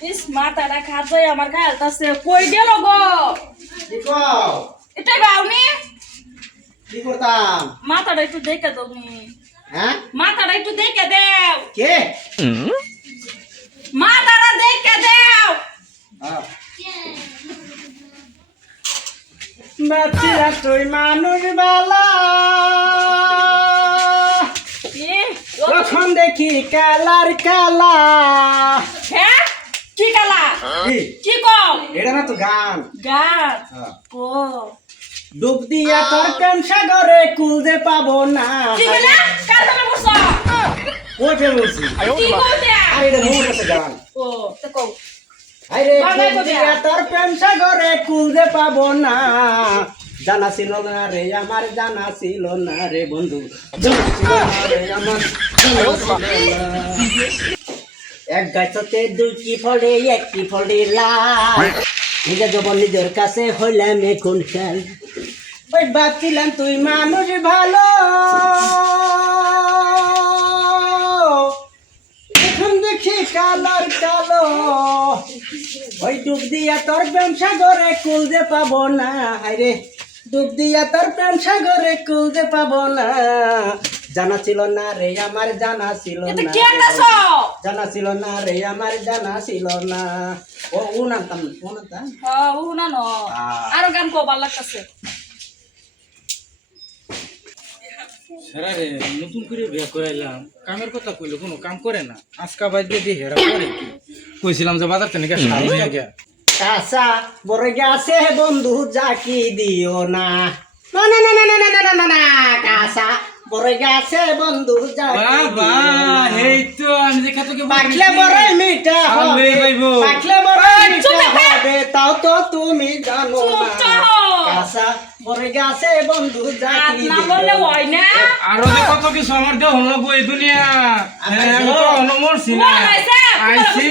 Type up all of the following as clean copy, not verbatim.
ইস মাথাটা খাচ্ছে আমার খালতাছে কই গেল গো কি কও এটা গাওনি কি করতাম মাথাটা একটু দেখে দাও নি হ্যাঁ মাথাটা একটু দেখে দাও কে মাথাটা দেখে দাও বাচ্চিরা তুই মানুষ বালা কি তখন দেখি কালার কালা হ্যাঁ কি কালা কি? কি কও এটা না তো গান গান ও ডুব দিয়া তোর প্রেম সাগরে কুলতে পাবো না কি বলে কার কথা বলছো ওইটা বলছি কি কইতে আর এটা মনে আছে গান ও তো কও আরে বাংলায় ডুব কইতে। দিয়া তোর প্রেম সাগরে কুলতে পাবো না জানা ছিল না রে আমার জানা ছিল না রে বন্ধু জানা ছিল না রে আমার জানা ছিল না। এক গাছতে দুইটি ফলে একটি ফলে লাল নিজে যখন নিজের কাছে হইলাম এখন খেল ওই ভাবছিলাম তুই মানুষ ভালো এখন দেখি কালার কালো ওই ডুব দিয়া তোর প্রেম সাগরে কুলতে পাবো না আরে ডুব দিয়া তোর প্রেম সাগরে কুলতে পাবো না জানা ছিল না রে আমার জানা ছিল এটা না কি আনছো জানা ছিল না রে আমার জানা ছিল না ও উনান্তাম উনান্তাম হ্যাঁ ও না ন আর গান কো ভালো লাগতাছে হেরা রে নতুন করে বিয়ে করাইলাম কামের কথা কইলো কোনো কাম করে না আজকা বাজবে দিয়ে হেরা করে কি কইছিলাম যে বাজার থেকে শাল নিয়ে গিয়া কাঁচা বড় গেছে বন্ধু জাকি দিও না না না না না না না না না না কাঁচা বড় গেছে বন্ধু জাকি বাবা এই তো আমি দেখা তোকে পাখলে বড় মিঠা হবে পাখলে বড় মিঠা হবে তাও তো তুমি জানো না কাঁচা বড় গেছে বন্ধু জাকি না বললে হয় না আরো যে কত কিছু আমার দেহ হলো এই দুনিয়া হ্যাঁ আমি তো মরছি না আইছি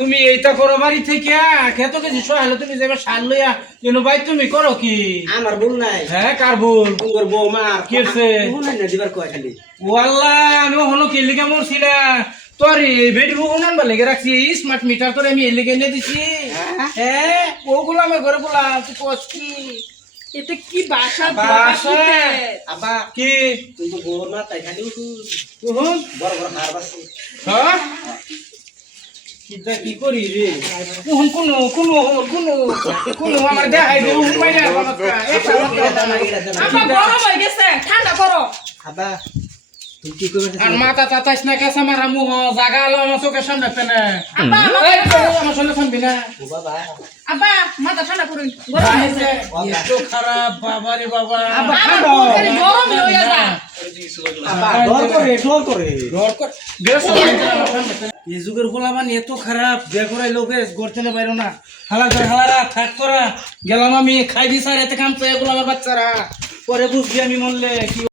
তুমি এইটা করো বাড়ি থেকে খেত কিছু সহাইলো তুমি যাবে শাল লইয়া কেন ভাই তুমি করো কি আমার ভুল নাই হ্যাঁ কার ভুল তোমার বৌমার কি হইছে? ভুল না দিবার কয় খালি ওয়াল্লাহ আমি হলো কি লিগে মরছি না তোর এই বেডরুম উনান লেগে রাখছি স্মার্ট মিটার তোর আমি এলিগে এনে দিছি হ্যাঁ ওগুলো আমার ঘরে বলা তুই কস কি এতে কি বাসা বাসা আবা কি তুই তো বৌমা তাই খালি তুহন বড় বড় হার বাসি হ্যাঁ কিটা কি করি রে কোন কোন কোন কোন কোন আমার দেখাই দে উপায় না আমার গরম হয়ে গেছে ঠান্ডা করো আবা তুই কি করছিস আর মাথা তাতাইস না কেসা মারা মুহ জাগা আলো আমার চোখের সামনে পেনে আব্বা আমার সামনে শুনবি না ও বাবা আব্বা মাথা ঠান্ডা করুন গরম হয়েছে এত খারাপ বাবা রে বাবা আমার বুকের গরম হয়ে যায় আবা ডর করে ডর কর বেশ এই যুগের গোলামান এত খারাপ বে করাই লোকে গড়তে পারো না হালা করে হালারা থাক করা গেলাম আমি খাই দি স্যার এতে কাম তো এগুলো আমার বাচ্চারা পরে বুঝবি আমি মরলে কি